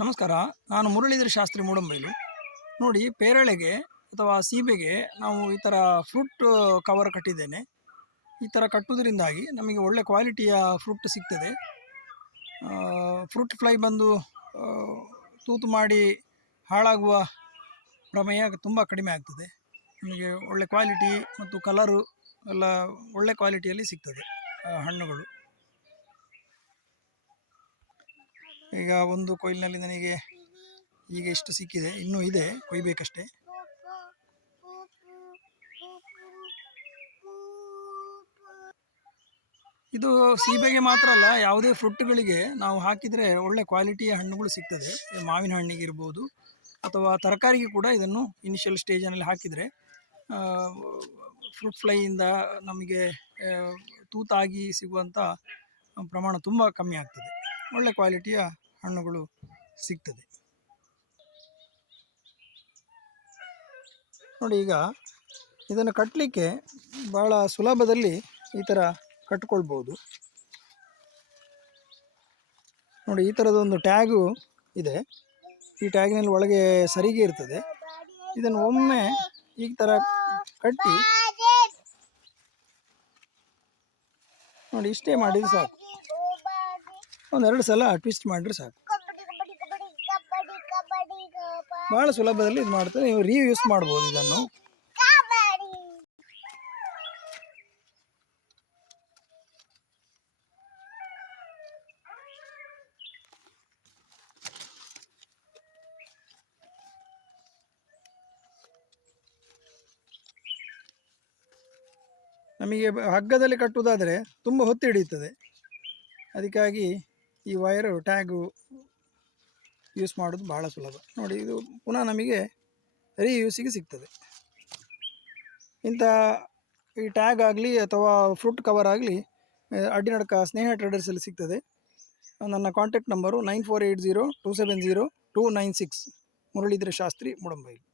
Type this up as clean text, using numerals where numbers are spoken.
ನಮಸ್ಕಾರ. ನಾನು ಮುರಳೀಧರ ಶಾಸ್ತ್ರಿ ಮೂಡಂಬೈಲು. ನೋಡಿ, ಪೇರಳೆಗೆ ಅಥವಾ ಸೀಬೆಗೆ ನಾವು ಈ ಥರ ಫ್ರೂಟ್ ಕವರ್ ಕಟ್ಟಿದ್ದೇನೆ. ಈ ಥರ ಕಟ್ಟುವುದರಿಂದಾಗಿ ನಮಗೆ ಒಳ್ಳೆ ಕ್ವಾಲಿಟಿಯ ಫ್ರೂಟ್ ಸಿಗ್ತದೆ. ಫ್ರೂಟ್ ಫ್ಲೈ ಬಂದು ತೂತು ಮಾಡಿ ಹಾಳಾಗುವ ಪ್ರಮೇಯ ತುಂಬ ಕಡಿಮೆ ಆಗ್ತದೆ. ನಮಗೆ ಒಳ್ಳೆ ಕ್ವಾಲಿಟಿ ಮತ್ತು ಕಲರು ಎಲ್ಲ ಒಳ್ಳೆ ಕ್ವಾಲಿಟಿಯಲ್ಲಿ ಸಿಗ್ತದೆ ಹಣ್ಣುಗಳು. ಈಗ ಒಂದು ಕೊಯ್ಲಿನಲ್ಲಿ ನನಗೆ ಈಗ ಇಷ್ಟು ಸಿಕ್ಕಿದೆ, ಇನ್ನೂ ಇದೆ, ಕೊಯ್ಬೇಕಷ್ಟೇ. ಇದು ಸೀಬೆಗೆ ಮಾತ್ರ ಅಲ್ಲ, ಯಾವುದೇ ಫ್ರೂಟ್ಗಳಿಗೆ ನಾವು ಹಾಕಿದರೆ ಒಳ್ಳೆ ಕ್ವಾಲಿಟಿಯ ಹಣ್ಣುಗಳು ಸಿಗ್ತದೆ. ಮಾವಿನ ಹಣ್ಣಿಗೆ ಇರ್ಬೋದು ಅಥವಾ ತರಕಾರಿಗೆ ಕೂಡ ಇದನ್ನು ಇನಿಷಿಯಲ್ ಸ್ಟೇಜಿನಲ್ಲಿ ಹಾಕಿದರೆ ಫ್ರೂಟ್ ಫ್ಲೈಯಿಂದ ನಮಗೆ ತೂತಾಗಿ ಸಿಗುವಂಥ ಪ್ರಮಾಣ ತುಂಬ ಕಮ್ಮಿ ಆಗ್ತದೆ. ಒಳ್ಳೆ ಕ್ವಾಲಿಟಿಯ ಹಣ್ಣುಗಳು ಸಿಗ್ತದೆ. ನೋಡಿ, ಈಗ ಇದನ್ನು ಕಟ್ಟಲಿಕ್ಕೆ ಭಾಳ ಸುಲಭದಲ್ಲಿ ಈ ಥರ ಕಟ್ಕೊಳ್ಬೋದು. ನೋಡಿ, ಈ ಥರದೊಂದು ಟ್ಯಾಗು ಇದೆ. ಈ ಟ್ಯಾಗಿನಲ್ಲಿ ಒಳಗೆ ಸರಿಗೆ ಇರ್ತದೆ. ಇದನ್ನು ಒಮ್ಮೆ ಈ ಥರ ಕಟ್ಟಿ ನೋಡಿ, ಇಷ್ಟೇ ಮಾಡಿದ್ರೆ ಸಾಕು. ಒಂದೆರಡು ಸಲ ಟ್ವಿಸ್ಟ್ ಮಾಡಿದ್ರೆ ಸಾಕು. ಭಾಳ ಸುಲಭದಲ್ಲಿ ಇದು ಮಾಡ್ತಾರೆ. ನೀವು ರೀಯೂಸ್ ಮಾಡ್ಬೋದು ಇದನ್ನು. ನಮಗೆ ಹಗ್ಗದಲ್ಲಿ ಕಟ್ಟುವುದಾದರೆ ತುಂಬ ಹೊತ್ತು ಹಿಡಿಯುತ್ತದೆ. ಅದಕ್ಕಾಗಿ ಈ ವೈರು ಟ್ಯಾಗು ಯೂಸ್ ಮಾಡೋದು ಭಾಳ ಸುಲಭ. ನೋಡಿ, ಇದು ಪುನಃ ನಮಗೆ ರೀಯೂಸಿಗೆ ಸಿಗ್ತದೆ. ಇಂಥ ಈ ಟ್ಯಾಗ್ ಆಗಲಿ ಅಥವಾ ಫ್ರೂಟ್ ಕವರ್ ಆಗಲಿ ಅಡ್ಡಿನಡಕ ಸ್ನೇಹ ಟ್ರೇಡರ್ಸಲ್ಲಿ ಸಿಗ್ತದೆ. ನನ್ನ ಕಾಂಟ್ಯಾಕ್ಟ್ ನಂಬರು 9480270296, ಮುರಳೀಧರ ಶಾಸ್ತ್ರಿ ಮೂಡಂಬೈಲು.